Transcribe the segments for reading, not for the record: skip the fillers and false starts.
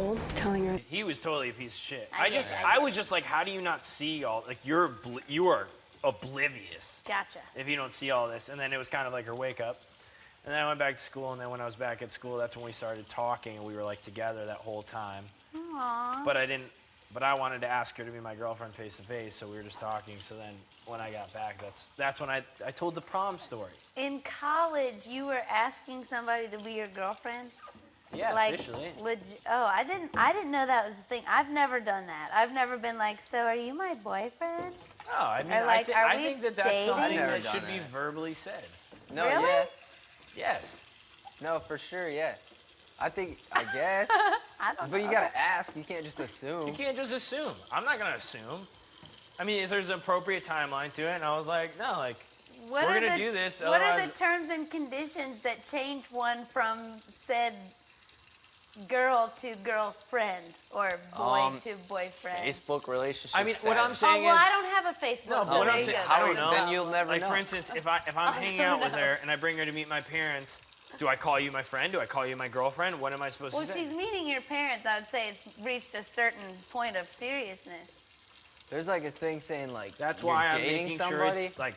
cold, telling her. He was totally a piece of shit. I was just like, how do you not see all, like, you are oblivious. Gotcha. If you don't see all this. And then it was kind of like her wake up. And then I went back to school, and then when I was back at school, that's when we started talking, and we were like together that whole time. Aww. But I wanted to ask her to be my girlfriend face to face, so we were just talking. So then when I got back, that's when I told the prom story. In college, you were asking somebody to be your girlfriend? Yeah, like, officially. I didn't know that was a thing. I've never done that. I've never been like, so are you my boyfriend? No, I mean, I think that's dating? something I've that should never be done that. verbally said. No, Really? yeah. Yes. No, for sure, yeah. I guess. I don't know. But you gotta ask. You can't just assume. You can't just assume. I'm not gonna assume. I mean, there's an appropriate timeline to it, and I was like, no, like, What we're are gonna the- do this. What are the otherwise- terms and conditions that change one from said girl to girlfriend or boy to boyfriend? Facebook relationship. I mean, what I'm status. saying well, is, I don't have a Facebook. No, so but what there I'm you saying- go. I don't There know. you Then go. you'll never like, know. for instance, if I'm hanging out with her and I bring her to meet my parents, do I call you my friend? Do I call you my girlfriend? What am I supposed Well, to say? she's meeting your parents. I would say it's reached a certain point of seriousness. There's like a thing saying like That's you're why I'm dating making somebody. sure it's like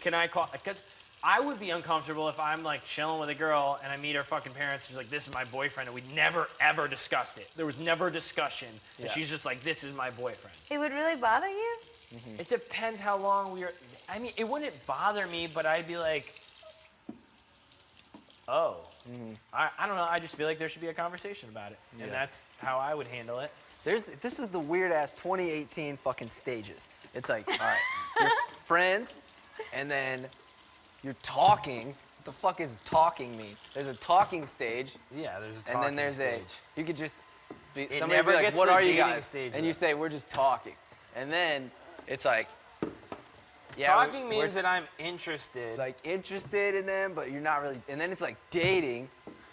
can I call, because I would be uncomfortable if I'm like chilling with a girl and I meet her fucking parents. She's like, this is my boyfriend, and we never ever discussed it. There was never a discussion, and Yeah. she's just like, this is my boyfriend. It would really bother you? It depends how long we were. I mean, it wouldn't bother me, but I'd be like, oh, I don't know. I just feel like there should be a conversation about it, and Yeah. that's how I would handle it. This is the weird ass 2018 fucking stages. It's like, all right, you're friends, and then you're talking. What the fuck is talking mean? There's a talking stage, Yeah, there's a talking and then there's stage. you could just be, It somebody never be like, gets what to the are you dating guys? stage, And you though. say, we're just talking. And then it's like, yeah, Talking we're means that I'm interested. like interested in them, but you're not really. And then it's like dating,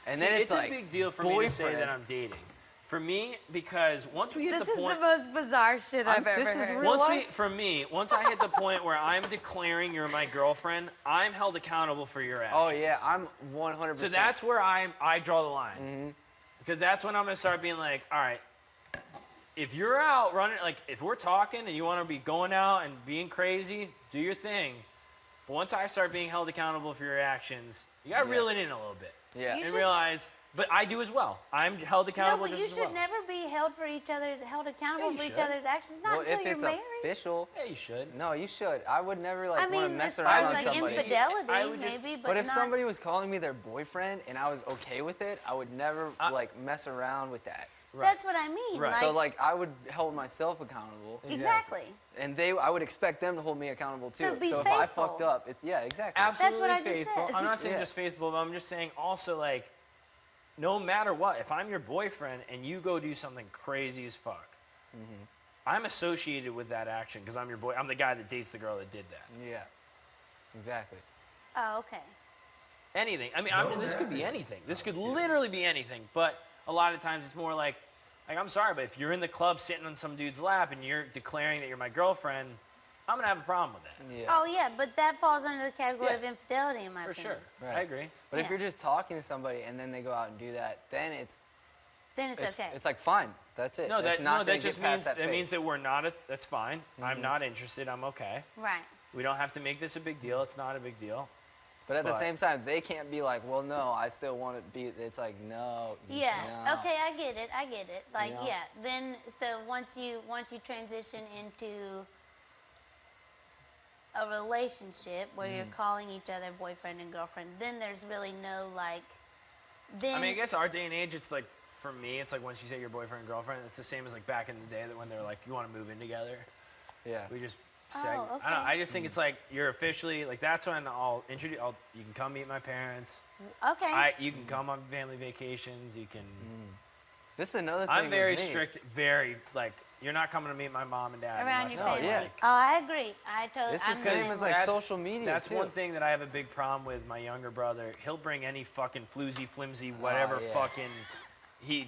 and then See, it's like a big deal for me to say boyfriend. that I'm dating. For me, because once we hit This the is point, the most bizarre shit I've ever this is heard. real life. once I hit the point where I'm declaring you're my girlfriend, I'm held accountable for your actions. Oh yeah, I'm 100%. So that's where I draw the line. Mm-hmm. Because that's when I'm gonna start being like, all right, if you're out running, like if we're talking and you want to be going out and being crazy, do your thing. But once I start being held accountable for your actions, you gotta Yeah. reel it in a little bit Yeah. You and should- realize. But I do as well. I'm held No, accountable but just you as should well. never be held accountable you for each should. other's actions. Not Well, until if you're it's married. official, Yeah, you should. no, you should. I would never like I want to mean, mess as around far on as like somebody. infidelity, I would just- maybe, but, But if not. somebody was calling me their boyfriend and I was okay with it, I would never like mess around with that. That's what I mean. Right. So like I would hold myself accountable, exactly. and I would expect them to hold me accountable too. So be if I faithful. fucked up, it's exactly. Absolutely what I just faithful. said. I'm not saying Yeah. just faithful, but I'm just saying also like, no matter what, if I'm your boyfriend and you go do something crazy as fuck, I'm associated with that action because I'm your boy. I'm the guy that dates the girl that did that. Yeah. Exactly. Oh, okay. Anything. I mean, this could be anything. This could literally be anything. But a lot of times it's more like I'm sorry, but if you're in the club sitting on some dude's lap and you're declaring that you're my girlfriend, I'm gonna have a problem with that. Yeah. Oh, yeah, but that falls under the category Yeah. of infidelity, in my For opinion. sure. Right. I agree. But if Yeah. you're just talking to somebody and then they go out and do that, then it's Then it's okay. it's like fine. That's it. No, That's that not no, gonna that just get past means that phase. means that we're not. That's fine. I'm not interested. I'm okay. Right. We don't have to make this a big deal. It's not a big deal. But at the But- same time, they can't be like, well, no, I still want to be. It's like, no. Yeah. no. Okay, I get it. Like, know? yeah. Then, so once you transition into a relationship where you're calling each other boyfriend and girlfriend, then there's really no like. Then I mean, I guess our day and age, it's like, for me, it's like once you say your boyfriend and girlfriend, it's the same as like back in the day that when they're like, you want to move in together. Yeah. We just Oh, say, I don't know. okay. I just think it's like you're officially like that's when I'll introduce. You can come meet my parents. okay. You can come on family vacations. You can. This is another thing. I'm very with me. strict. Very like you're not coming to meet my mom and dad. Around unless your Oh, family. yeah. Oh, I agree. I totally. This is I'm the same with as you. like That's- social media. That's too. one thing that I have a big problem with my younger brother. He'll bring any fucking floozy, flimsy, whatever yeah. fucking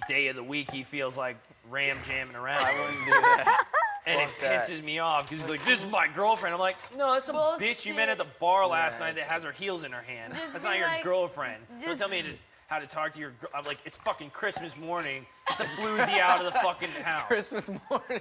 day of the week he feels like ram jamming around. I wouldn't do that. And it Fuck that. pisses me off because he's like, this is my girlfriend. I'm like, no, that's some bitch you met at the bar last night that has her heels in her hand. Just That's be not your like- girlfriend. Don't just- tell me to how to talk to your girl. I'm like, it's fucking Christmas morning. Get the floozy out of the fucking house. Christmas morning.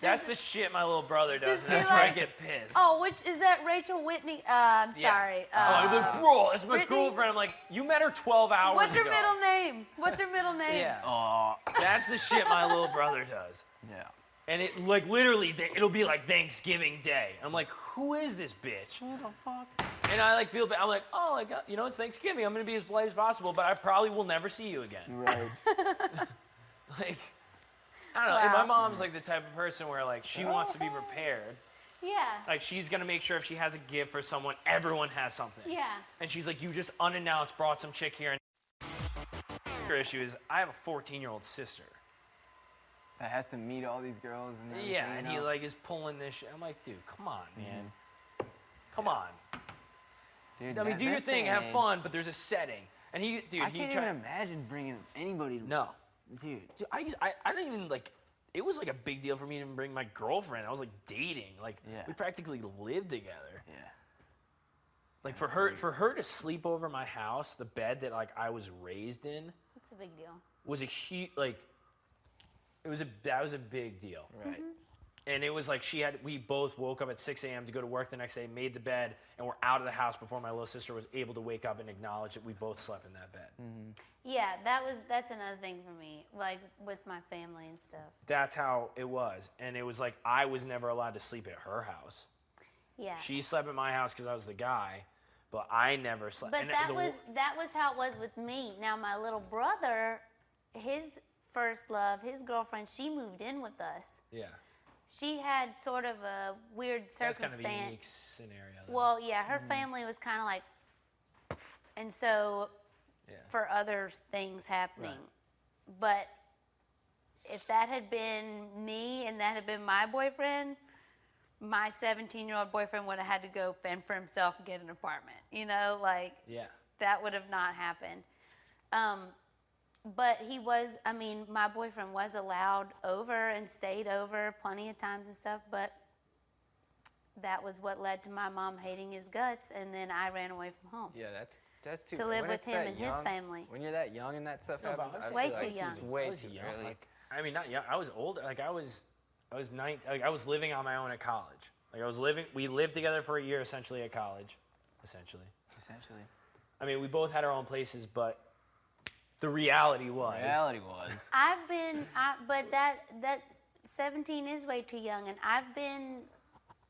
That's the shit my little brother does, Just and be that's where I like, get pissed. Oh, which is that Rachel Whitney? I'm sorry. I'm like, bro, it's my Brittany? girlfriend. I'm like, you met her 12 hours What's her ago. middle name? What's her middle name? Yeah. Oh, That's the shit my little brother does. yeah. And it, like, literally, it'll be like Thanksgiving Day. I'm like, who is this bitch? What the fuck? And I, like, feel bad. I'm like, oh, like, you know, it's Thanksgiving. I'm going to be as polite as possible, but I probably will never see you again. Right. Like, I don't know. And Wow. my mom's, like, the type of person where, like, she wants to be prepared. Yeah. Like, she's going to make sure if she has a gift for someone, everyone has something. Yeah. And she's like, you just unannounced brought some chick here. And the issue is, I have a 14-year-old sister. That has to meet all these girls and everything. Yeah, and you he know? like is pulling this shit. I'm like, dude, come on, man. Come on. Dude, I mean, do your this thing, day have and age, fun, but there's a setting. And he, dude, I he can't tried. even imagine bringing anybody to. No, Dude. dude, I don't even like. It was like a big deal for me to even bring my girlfriend. I was like dating. Like Yeah. we practically lived together. Yeah. Like for her to sleep over my house, the bed that like I was raised in It's a big deal. was a huge like. That was a big deal. Right. And it was like we both woke up at 6 a.m. to go to work the next day, made the bed, and we're out of the house before my little sister was able to wake up and acknowledge that we both slept in that bed. Yeah, that's another thing for me, like with my family and stuff. That's how it was. And it was like I was never allowed to sleep at her house. Yeah. She slept at my house because I was the guy, but I never slept. But and that was how it was with me. Now my little brother, his first love, his girlfriend, she moved in with us. Yeah. She had sort of a weird That's circumstance. kind of a unique scenario. Though. Well, yeah, her family was kind of like, and so yeah. for other things happening. Right. But if that had been me and that had been my boyfriend, my 17-year-old boyfriend would have had to go fend for himself and get an apartment. You know, like Yeah. that would have not happened. But my boyfriend was allowed over and stayed over plenty of times and stuff, but that was what led to my mom hating his guts, and then I ran away from home. Yeah, that's too. To live when with it's him that and his young- family. When you're that young and that stuff No, but happens, I was I way feel too like young. It's way I was too young. early. Like, I mean, not young. I was older. Like I was 9. Like I was living on my own at college. Like we lived together for a year essentially at college. Essentially. I mean, we both had our own places, but the reality was. But that 17 is way too young, and I've been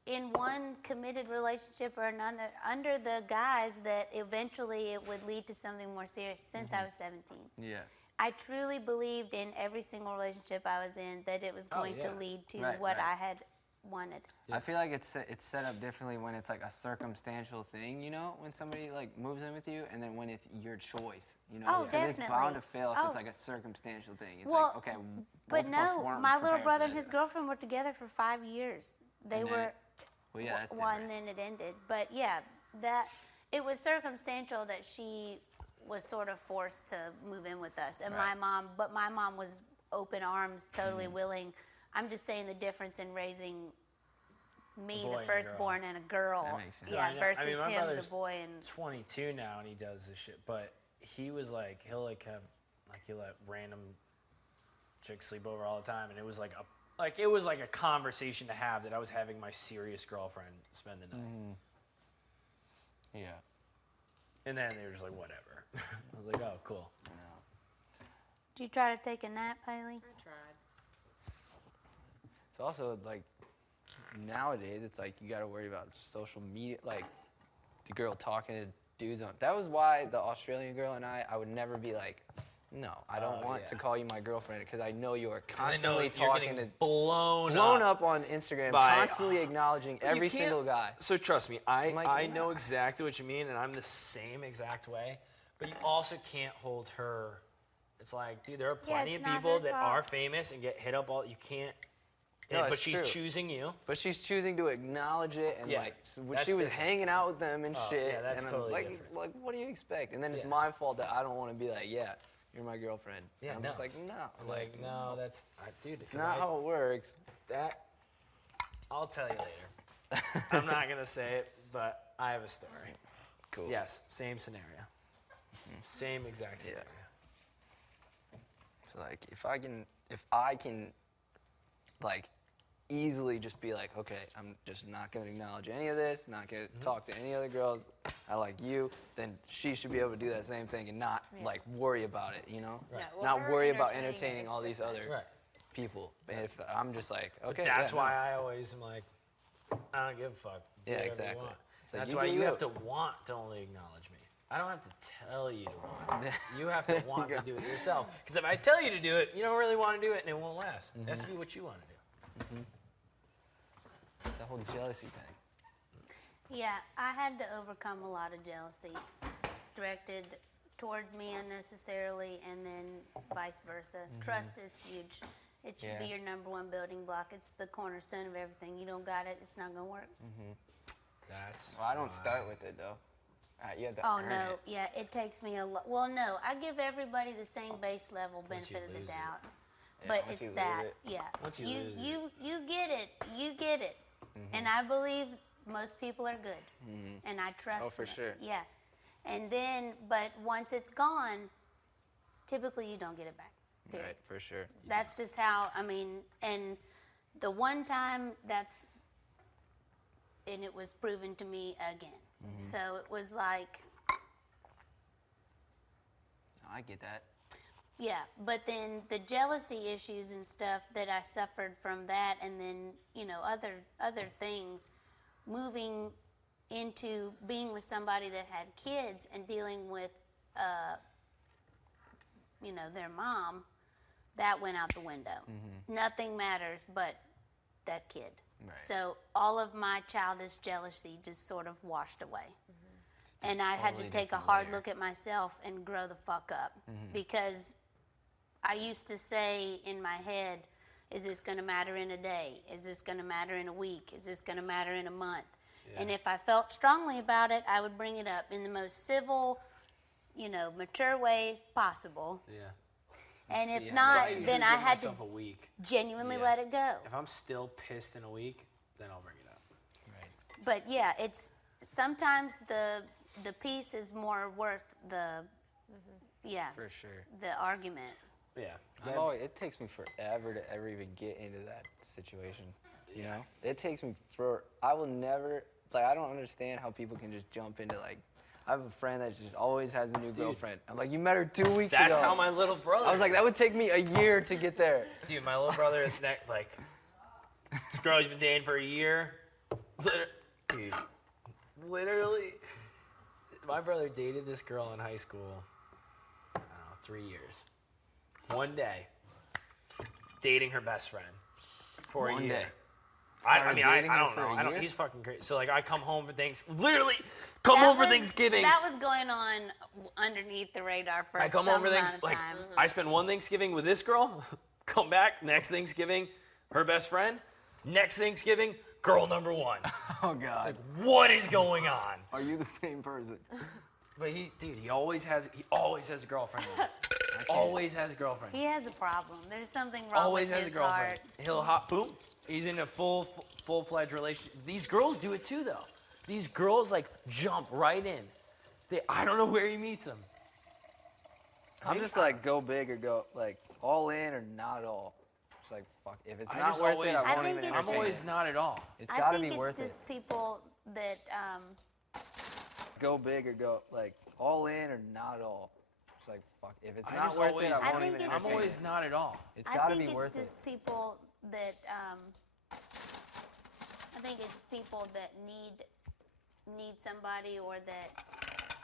in one committed relationship or another under the guise that eventually it would lead to something more serious since I was 17. Yeah. I truly believed in every single relationship I was in that it was going to yeah. lead to Right, what right. I had wanted. I feel like it's set up differently when it's like a circumstantial thing, you know, when somebody like moves in with you, and then when it's your choice, you know, Oh, 'Cause it's bound definitely. to fail if Oh. it's like a circumstantial thing. It's Well, like okay, But both of us no, weren't my little prepared for brother and this. his girlfriend were together for 5 years. They And then were Well, yeah, that's one, different. then it ended. But yeah, that it was circumstantial that she was sort of forced to move in with us, and Right. my mom was open arms, totally willing. I'm just saying the difference in raising me, boy the and a firstborn, and a girl, That makes sense. yeah, I know. versus I mean, my him, the brother's boy, and 22 now and he does this shit, but he was like he'll let random chicks sleep over all the time, and it was like a conversation to have that I was having my serious girlfriend spend the night, Yeah. and then they were just like whatever. I was like, oh cool. do you try to take a nap, Haley? I tried. It's also like nowadays, it's like you got to worry about social media, like the girl talking to dudes on. That was why the Australian girl and I would never be like, no, I don't Oh, want yeah. to call you my girlfriend because I know you are I know constantly you're talking getting to blown up on Instagram, by- constantly acknowledging every You can't- single guy. So trust me, like, I yeah. know exactly what you mean, and I'm the same exact way. But you also can't hold her. It's like, dude, there are Yeah, plenty it's of not people her that fault. are famous and get hit up all. You can't. No, but it's she's true. choosing you. But she's choosing to acknowledge it, and Yeah, like when that's she was different. hanging out with them and Oh, shit. yeah, that's and totally I'm different. like, what do you expect? And then it's Yeah. my fault that I don't want to be like, yeah, you're my girlfriend. Yeah, and I'm no. just like, no. I'm like, no, that's dude. It's not how it works. that. I'll tell you later. I'm not gonna say it, but I have a story. Cool. Yes, same scenario. Same exact scenario. So like, if I can, like, easily just be like, okay, I'm just not gonna acknowledge any of this, not gonna talk to any other girls. I like you. Then she should be able to do that same thing and not like worry about it, you know? Right. Yeah, well, Not her worry about entertaining entertaining is all these different. other people. And if I'm just like, But okay, that's yeah, why no. I always am like, I don't give a fuck. Do Yeah, whatever exactly. You want. It's like, That's you why do you you. have to want to only acknowledge me. I don't have to tell you to want it. You have to want to do it yourself. Because if I tell you to do it, you don't really want to do it, and it won't last. It has to be what you want to do. It's that whole jealousy thing. Yeah, I had to overcome a lot of jealousy directed towards me unnecessarily, and then vice versa. Trust is huge. It should be Yeah. your number one building block. It's the cornerstone of everything. You don't got it, it's not gonna work. That's Well, I don't why- start with it though. You have to Oh earn no, it. yeah, it takes me a lot. Well, no, I give everybody the same base level Once you benefit of the lose it. doubt. Yeah, But once it's you lose that, it. yeah. Once you lose it. you get it, you get it, and I believe most people are good, and I trust. Oh, for them. sure. Yeah, and then, but once it's gone, typically you don't get it back. Period. Right, for sure. That's just how, I mean, and the one time and it was proven to me again. So it was like, I get that. yeah, but then the jealousy issues and stuff that I suffered from that, and then, you know, other things, moving into being with somebody that had kids and dealing with, you know, their mom, that went out the window. Nothing matters but that kid. Right. So all of my childish jealousy just sort of washed away. And I had to totally take a different hard layer. look at myself and grow the fuck up. Because I used to say in my head, is this going to matter in a day? Is this going to matter in a week? Is this going to matter in a month? And if I felt strongly about it, I would bring it up in the most civil, you know, mature way possible. Yeah. And See if how not, that I usually then I give had to myself a week. genuinely Yeah. let it go. If I'm still pissed in a week, then I'll bring it up. Right. But yeah, it's sometimes the peace is more worth the For sure. the argument. Yeah. It takes me forever to ever even get into that situation. You know? It takes me I will never, like, I don't understand how people can just jump into, like, I have a friend that just always has a new girlfriend. I'm like, you met her 2 weeks ago. That's how my little brother I was like, is. that would take me a year to get there. Dude, my little brother is like, this girl he's been dating for a year. Dude, literally, my brother dated this girl in high school, I don't know, 3 years. One day, dating her best friend for a One year. day. I Started mean, dating I her don't for know. a I don't. year? He's fucking crazy. So like, I come home for literally come home for Thanksgiving. That was going on underneath the radar for I come some home for amount of like time. I spend one Thanksgiving with this girl, come back next Thanksgiving, her best friend, next Thanksgiving, girl number one. Oh, God. What is going on? Are you the same person? But he always has a girlfriend. Always has a girlfriend. He has a problem. There's something wrong Always with has a his girlfriend. heart. He'll hop boom. He's in a full-fledged relationship. These girls do it too, though. These girls like jump right in. I don't know where he meets them. I'm just like, go big or go, like, all in or not at all. It's like, fuck. If it's I not just worth always- it, I I won't think even it's I'm entertain always it. not at all. It's I got to think be it's worth just it. people that Go big or go, like, all in or not at all. It's like, fuck. If it's I not just worth always- it, I I won't think even it's I'm entertain always it. not at all. It's I got to think be it's worth it. just people that I think it's people that need somebody, or that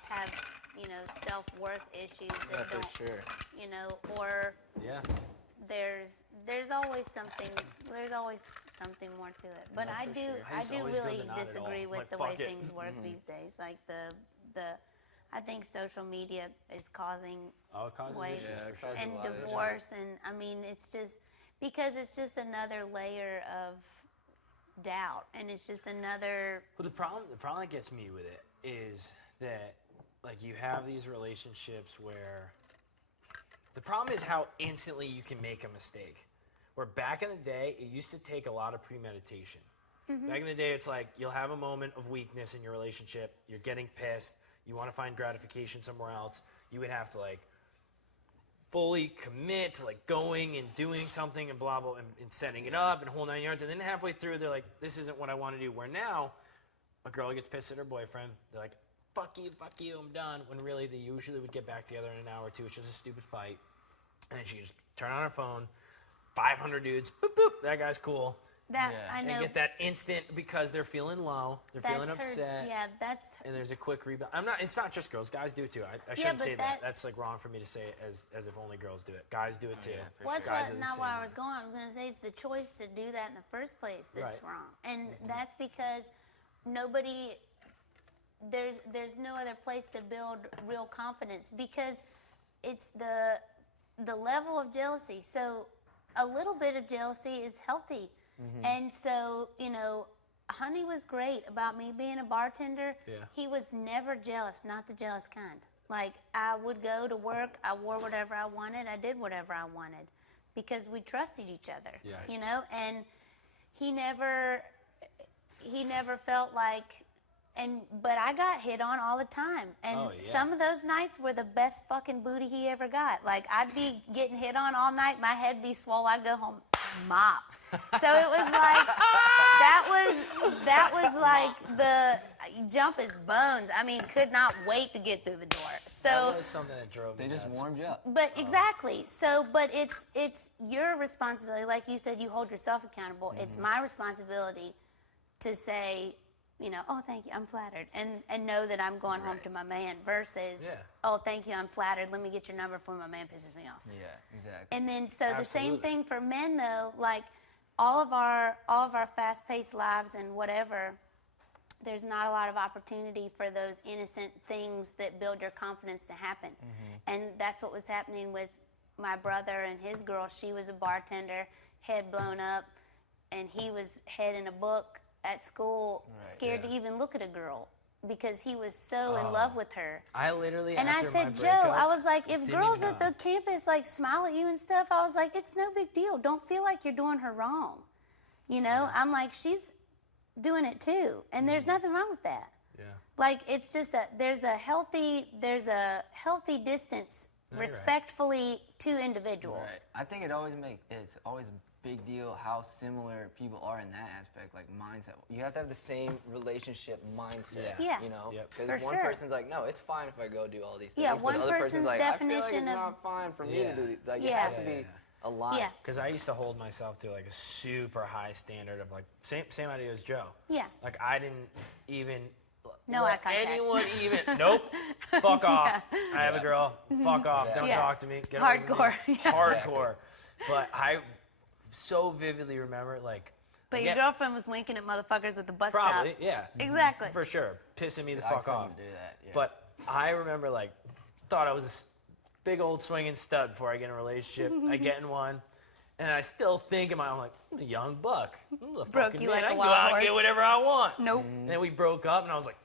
have, you know, self-worth issues that Yeah, don't, for sure. you know, or Yeah. there's always something more to it. But No, I for do sure. I I just do always go really the not at all. disagree with Like, the way fuck it. things work these days. Like the I think social media is causing Oh, it causes way issues. Yeah, it for sure. causes and a lot of issues. divorce, and I mean it's just because it's just another layer of doubt, and it's just another Well, the problem that gets me with it is that, like, you have these relationships where the problem is how instantly you can make a mistake. Where back in the day, it used to take a lot of premeditation. Back in the day, it's like you'll have a moment of weakness in your relationship. You're getting pissed. You want to find gratification somewhere else. you would have to like fully commit to like going and doing something and blah blah and setting it up and whole 9 yards, and then halfway through they're like, this isn't what I want to do. Where now a girl gets pissed at her boyfriend, they're like, fuck you, I'm done, when really they usually would get back together in an hour or two. It's just a stupid fight, and then she just turn on her phone, 500 dudes, boop boop, that guy's cool. That I know. And get that instant because they're feeling low, they're feeling upset. Yeah, that's. And there's a quick rebound. It's not just girls. Guys do it too. I Yeah, shouldn't but say that. That's like wrong for me to say it as if only girls do it. Guys do it too. Well, that's Guys are the not same. where I was going. I was going to say it's the choice to do that in the first place that's Right. wrong, and that's because nobody. There's no other place to build real confidence because it's the level of jealousy. So a little bit of jealousy is healthy. And so, Honey was great about me being a bartender. Yeah. He was never jealous, not the jealous kind. Like, I would go to work, I wore whatever I wanted, I did whatever I wanted because we trusted each other, Yeah. And he never felt like, but I got hit on all the time. And Oh, yeah. some of those nights were the best fucking booty he ever got. Like, I'd be getting hit on all night, my head be swole, I'd go home, mop. So it was like, that was like the jump his bones. I mean, could not wait to get through the door. So That was something that drove me They just nuts. warmed you up. but exactly. So, but it's your responsibility. Like you said, you hold yourself accountable. It's my responsibility to say, oh, thank you, I'm flattered, and know that I'm going home to my man. Versus, oh, thank you, I'm flattered. Let me get your number before my man pisses me off. Yeah, exactly. And then, so the same Absolutely. thing for men, though. Like all of our fast-paced lives and whatever. There's not a lot of opportunity for those innocent things that build your confidence to happen. And that's what was happening with my brother and his girl. She was a bartender, head blown up, and he was head in a book at school, scared to even look at a girl because he was so in love with her. I literally, And I after said, my Joe, breakup, I was like, if didn't girls even at the campus like smile at you and stuff, I was like, it's no big deal. Don't feel like you're doing her wrong. I'm like, she's doing it too, and there's nothing wrong with that. Yeah. Like, it's just there's a healthy distance right. respectfully to individuals. Right. I think it's always a big deal how similar people are in that aspect, like mindset. You have to have the same relationship mindset. Yeah. Yep. Because For if one sure. person's like, no, it's fine if I go do all these things. Yeah, but one the other person's person's like, I feel like definition it's of- not fine for me to do these. Like, it Yeah. has to be aligned. Yeah. Because I used to hold myself to like a super high standard of like same idea as Joe. Yeah. Like I didn't even No let eye contact. anyone even nope. Fuck off. I have a girl. Fuck off. Don't Yeah. talk to me. Get away from me. Hardcore. Yeah. Hardcore. But I so vividly remember like. But your again, girlfriend was winking at motherfuckers at the bus probably stop. yeah. Exactly. For sure, pissing me the I fuck couldn't off. do that. Yeah. But I remember like thought I was a big old swinging stud before I get in a relationship. I get in one. And I still think in my own, like, I'm a young buck. I'm a Broke fucking you man. like a I can go wild out and horse. get whatever I want. Nope. And then we broke up, and I was like,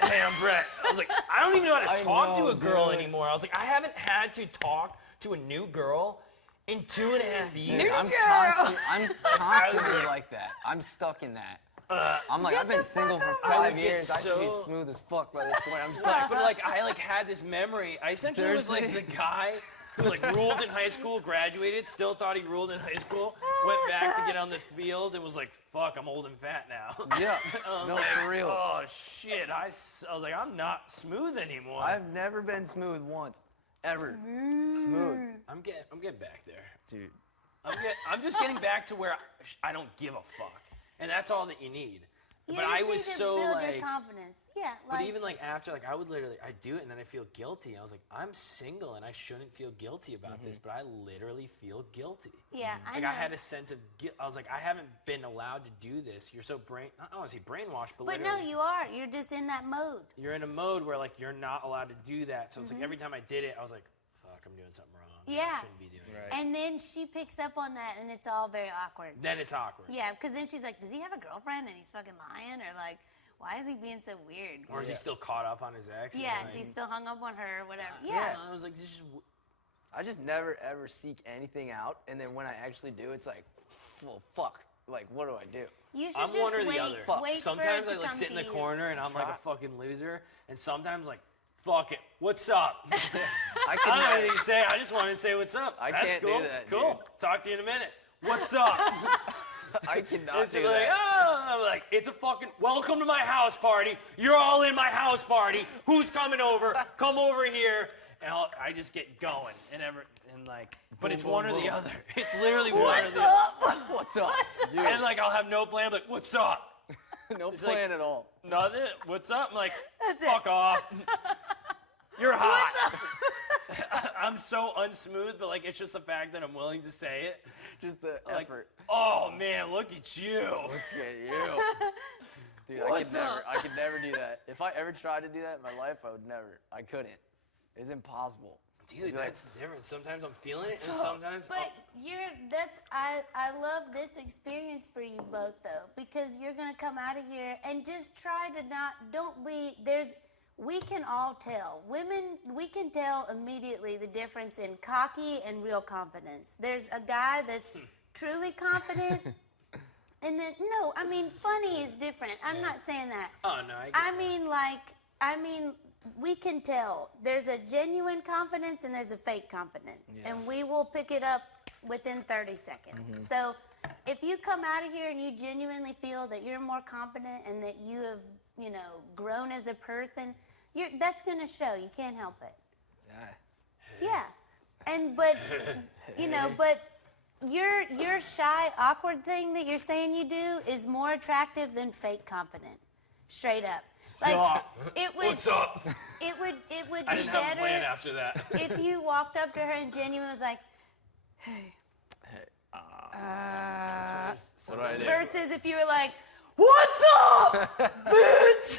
hey, I'm Brett. I was like, I don't even know how to I talk to know, a girl dude. anymore. I was like, I haven't had to talk to a new girl in 2.5 years. Dude, I'm constantly like that. I'm stuck in that. I'm like, I've been single for I would 5 get years. I should be so- smooth as fuck by this point. I'm just But like, I like had this memory. I essentially was like Seriously? the guy who like ruled in high school, graduated, still thought he ruled in high school, went back to get on the field and was like, fuck, I'm old and fat now. yeah, I was no, like, for real. Oh shit! I was like, I'm not smooth anymore. I've never been smooth once, ever. Smooth. I'm getting back there. Dude. I'm just getting back to where I don't give a fuck, and that's all that you need. You But just I was need to so build like. your confidence. Yeah, But like even like after, like I would literally, I do it and then I feel guilty. I was like, I'm single and I shouldn't feel guilty about this, but I literally feel guilty. yeah, I Like know. I had a sense of guilt. I was like, I haven't been allowed to do this. You're so I don't want to say brainwashed, but But no, literally, you are. You're just in that mode. you're in a mode where like you're not allowed to do that. So it's like every time I did it, I was like, fuck, I'm doing something wrong. Yeah. I shouldn't be doing it. Right. And then she picks up on that, and it's all very awkward. Then it's awkward. Yeah, because then she's like, does he have a girlfriend and he's fucking lying? Or like, why is he being so weird? Or is he still caught up on his ex? Yeah, And, is like, he still hung up on her or whatever? Yeah. Yeah. And I was like, this is. I just never ever seek anything out, and then when I actually do, it's like, well, fuck. Like, what do I do? You should I'm just one or wait, the other. wait Sometimes for I it to like come sit in to the you. corner and I'm like a Try. fucking loser, and sometimes like fuck it. What's up? I I can don't have never, anything to say. I just want to say what's up. I That's can't do cool. that, Cool. dude. Talk to you in a minute. What's up? I cannot And she'll do be like, that. oh, I'm like, it's a fucking welcome to my house party. You're all in my house party. Who's coming over? Come over here. And I just get going and like, but Boom, it's boom, one or boom. the other. It's literally one or What's the other. up? What's up? You. And like, I'll have no plan. I'm like, what's up? No like- plan at all. Nothing. What's up? I'm like, That's it. fuck off. You're hot. I'm so unsmooth, but like, it's just the fact that I'm willing to say it. Just the Like, effort. oh man, look at you. Look at you. Dude, What's I could never do that. If I ever tried to do that in my life, I would never. I couldn't. It's impossible. Dude, You'd be like, that's the difference. Sometimes I'm feeling it, and sometimes But I love this experience for you both though, because you're gonna come out of here and just try to we can all tell. Women, we can tell immediately the difference in cocky and real confidence. There's a guy that's truly confident, and then, no, I mean, funny is different. I'm not saying that. Oh, no, I mean, we can tell. There's a genuine confidence and there's a fake confidence. Yeah. And we will pick it up within 30 seconds. So if you come out of here and you genuinely feel that you're more confident and that you have, grown as a person, that's going to show. You can't help it. yeah. Yeah. But your shy, awkward thing that you're saying you do is more attractive than fake confident. Straight up. What's up? It would I be didn't have a plan better after that. if you walked up to her and genuinely was like, What do I do? versus if you were like, what's up, bitch?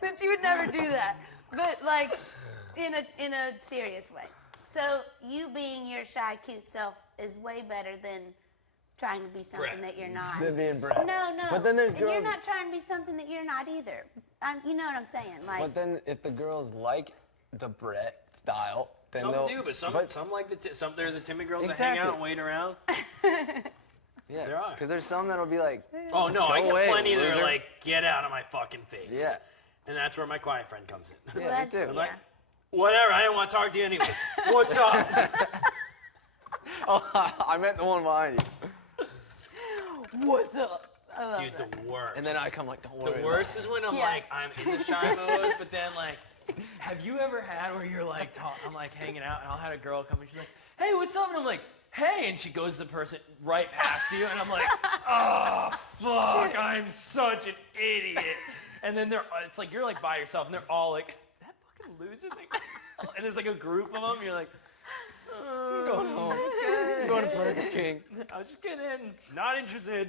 That you would never do that. But like in a serious way. So you being your shy, cute self is way better than trying to be something Brett. that you're not. Than being Brett. No. But then there's and you're girls- not trying to be something that you're not either. You know what I'm saying? Like, But then if the girls like the Brett style, then Some they'll. do, but some like some they're the timid girls that Exactly. hang out and wait around. Yeah. there are. Because there's some that'll be like, Oh no, I Go get away, plenty that loser. are like, get out of my fucking face. yeah. And that's where my quiet friend comes in. Yeah, that's- me too. yeah. Whatever, I didn't want to talk to you anyways. What's up? Oh, I meant the one behind you. what's up? Dude, the worst. And then I come like, don't worry. The about worst is when I'm Yeah. like, I'm in the shy mode, but then like, have you ever had where you're like, I'm like hanging out, and I'll have a girl come and she's like, hey, what's up? And I'm like, hey, and she goes to the person right past you, and I'm like, oh, fuck, I'm such an idiot. And then it's like, you're like by yourself, and they're all like, that fucking loser thing. And there's like a group of them, you're like, I'm going home. I'm going to Burger King. I was just kidding, not interested,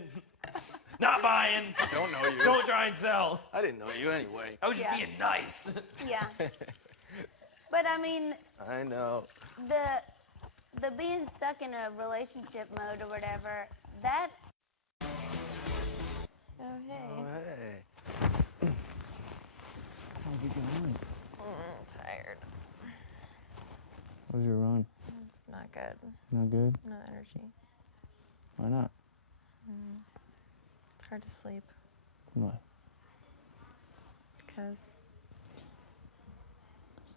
not buying, Don't know you. don't try and sell. I didn't know you anyway. I was just Yeah. being nice. Yeah. But I mean, I know. the being stuck in a relationship mode or whatever, that. Oh hey. Oh, hey. How's it going? Tired. How was your run? It's not good. Not good? No energy. Why not? It's hard to sleep Why? because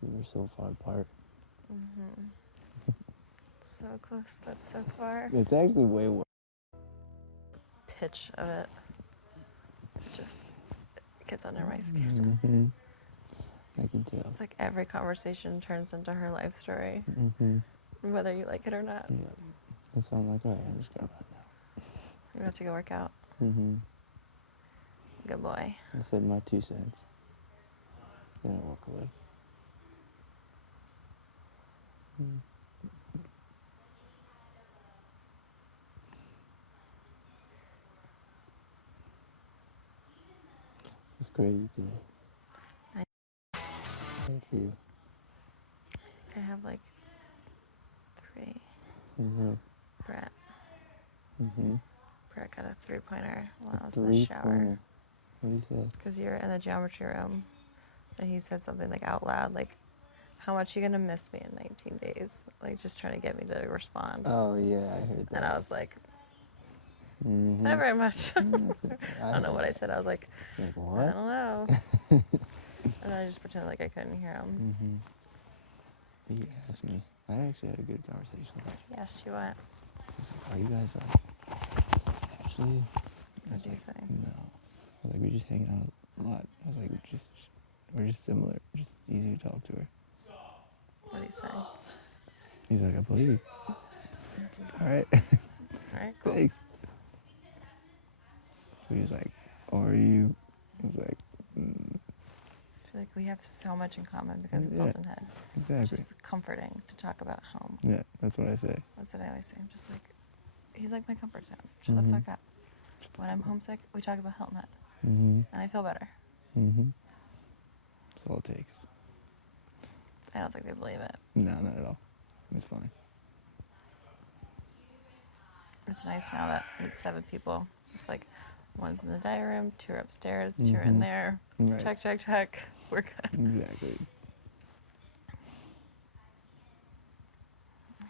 We were so far apart. so close but so far. It's actually way worse. Pitch of it just gets under my skin. I can tell. It's like every conversation turns into her life story, Mm-hmm. whether you like it or not. Yeah. That's why I'm like, all right, I'm just gonna run You have to go work out. now. Mm-hmm. Good boy. I said my 2 cents. Then I walk away. It's crazy today. Thank you. I have like 3. Mm-hmm. Brett. Mm-hmm. Brett got a 3-pointer while I was in the shower. What do you say? Because you were in the geometry room, and he said something like out loud, like, "How much you gonna miss me in 19 days?" Like just trying to get me to respond. Oh yeah, I heard that. And I was like, Mhm. not very much. I I don't know what I said. I was like, Like I what? don't know. And then I just pretended like I couldn't hear him. He asked me. I actually had a good conversation with him. He asked you what? He's like, "Are you guys actually?" What did you say? No. I was like, "We just hang out a lot." I was like, "We're just similar. Just easy to talk to her." What did he say? He's like, "I believe you." All right. All right, cool. Thanks. So he was like, "Are you?" I was like, I feel like we have so much in common because of Yeah. Hilton Head. "Exactly." Just comforting to talk about home. Yeah, that's what I say. That's what I always say. I'm just like, he's like my comfort zone. Shut Mm-hmm. the fuck up. When I'm homesick, we talk about Hilton Head. Mm-hmm. And I feel better. Mm-hmm. That's all it takes. I don't think they believe it. No, not at all. It's fine. It's nice now that it's 7 people. It's like one's in the dining room, 2 are upstairs, 2 are in there. Right. Check, check, check. We're good. Exactly.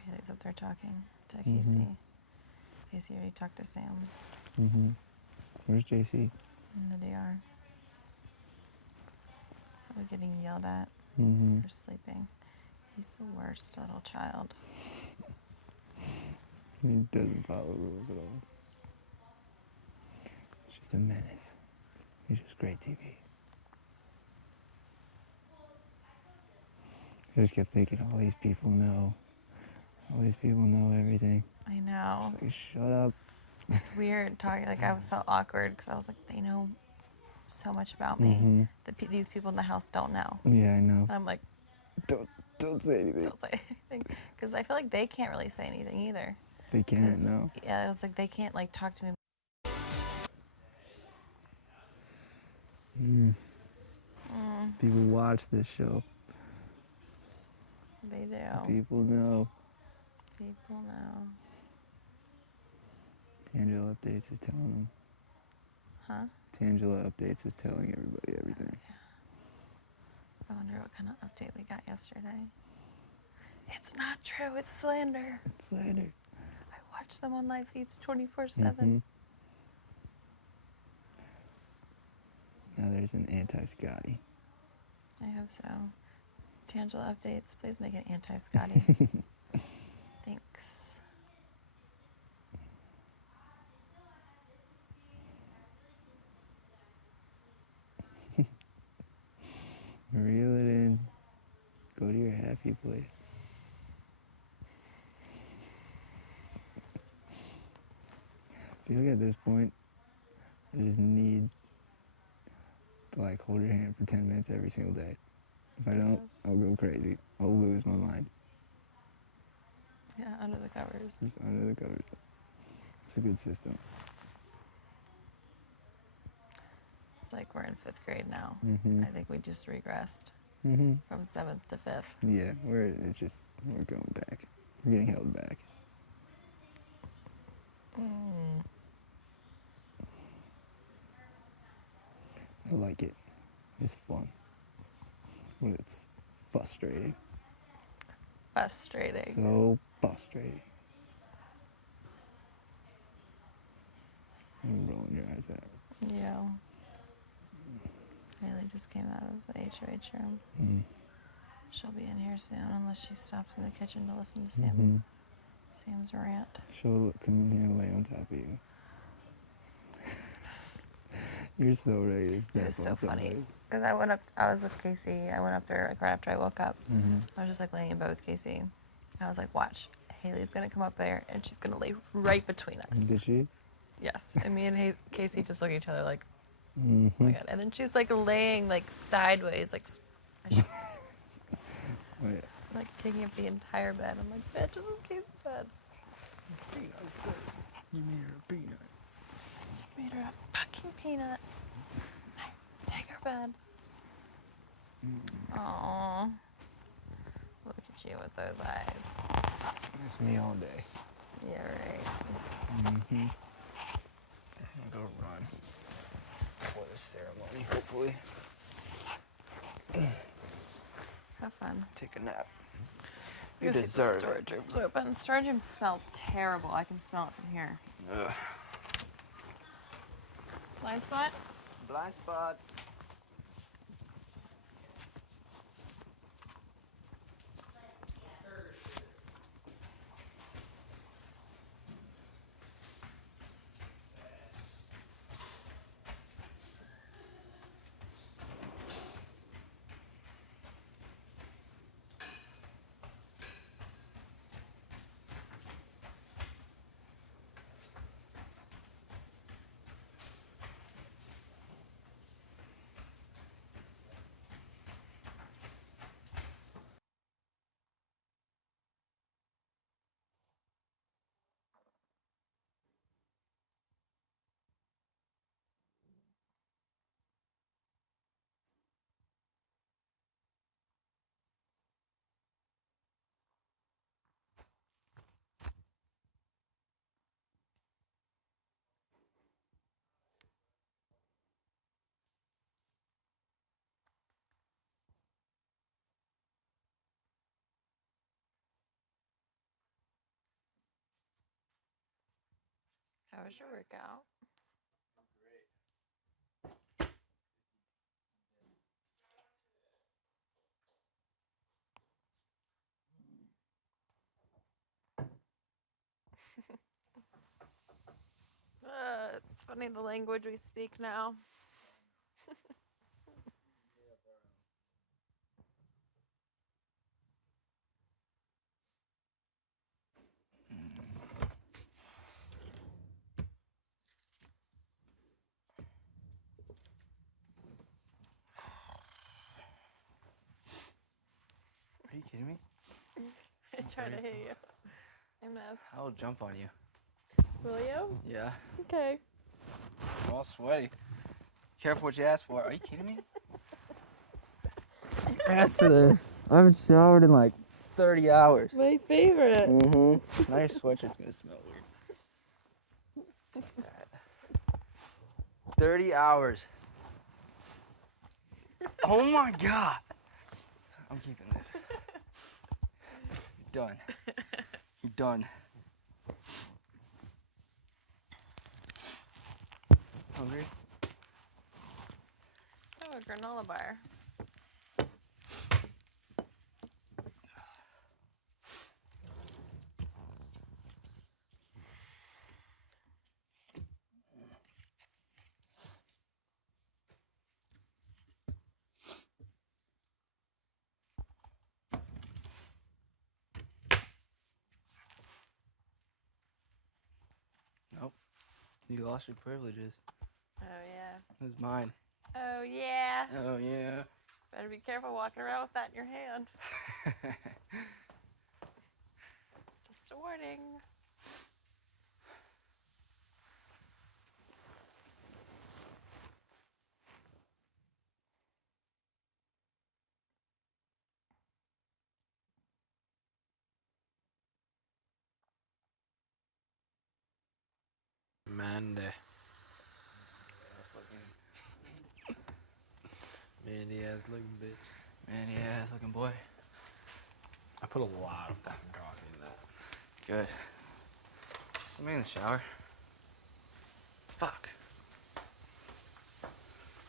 Haley's up there talking to Casey. Casey already talked to Sam Mm-hmm. Where's JC? in the DR. Probably getting yelled at Mm-hmm. for sleeping. He's the worst little child. He doesn't follow rules at all. It's just a menace. He's just great TV. I just kept thinking, all these people know. All these people know everything. I know. Just like, shut up. It's weird talking. Like, I felt awkward because I was like, they know so much about me Mhm. that these people in the house don't know. Yeah, I know. And I'm like, Don't say anything. don't say anything. Because I feel like they can't really say anything either. They can't, 'Cause, no. Yeah, it's like they can't like talk to me. People watch this show. They do. People know. People know. Tangela Updates is telling them. Huh? Tangela Updates is telling everybody everything. I wonder what kind of update we got yesterday. It's not true. It's slander. It's slander. I watch them on live feeds 24/7. Mhm. Now there's an anti-Scotty. I hope so. Tangela updates. Please make it anti-Scotty. Thanks. Reel it in. Go to your happy place. I feel like at this point, I just need to like hold your hand for 10 minutes every single day. If I don't, Yes. I'll go crazy. I'll lose my mind. Yeah, under the covers. Just under the covers. It's a good system. It's like we're in 5th grade now. Mhm. I think we just regressed Mhm. from 7th to 5th. Yeah, we're going back. We're getting held back. I like it. It's fun. But it's frustrating. Frustrating. So frustrating. I'm rolling your eyes out. Yeah. Haley just came out of the HOH room. Mm. She'll be in here soon unless she stops in the kitchen to listen to Mhm. Sam's rant. She'll come in here and lay on top of you. You're so ready to step It was on so funny. somebody. Because I was with Casey. I went up there like right after I woke up. I was just like laying in bed with Casey. And I was like, watch. Haley's going to come up there and she's going to lay right between us. Did she? Yes. And me and Casey just look at each other like, Mm-hmm. oh my God. And then she's like laying like sideways, like, Oh, yeah. like taking up the entire bed. I'm like, bitch, this is Casey's bed. You made her a peanut. Made her a fucking peanut. Take her bed. Aww. Look at you with those eyes. That's me all day. Yeah, right. Mm-hmm. I'll go run before this ceremony, hopefully. Have fun. Take a nap. You You go see if the deserve storage it. room's open. Storage room smells terrible. I can smell it from here. Ugh. Blind spot? Blind spot. How was your workout? It's funny the language we speak now. Are you kidding me? I try to hit you. I missed. I'll jump on you. Will you? Yeah. Okay. I'm all sweaty. Careful what you ask for. Are you kidding me? Ask for this. I haven't showered in like 30 hours. My favorite. Mm-hmm. Now your sweatshirt's gonna smell weird. Take that. 30 hours. Oh my God. I'm keeping this. You're done. You're done. Hungry? Oh, a granola bar. Nope. You lost your privileges. Oh, yeah. It was mine. Oh, yeah. Oh, yeah. Better be careful walking around with that in your hand. Just a warning. Mandy. Mandy ass looking bitch. Man, yeah, looking boy. I put a lot of fucking coffee in that. Good. Somebody in the shower. Fuck.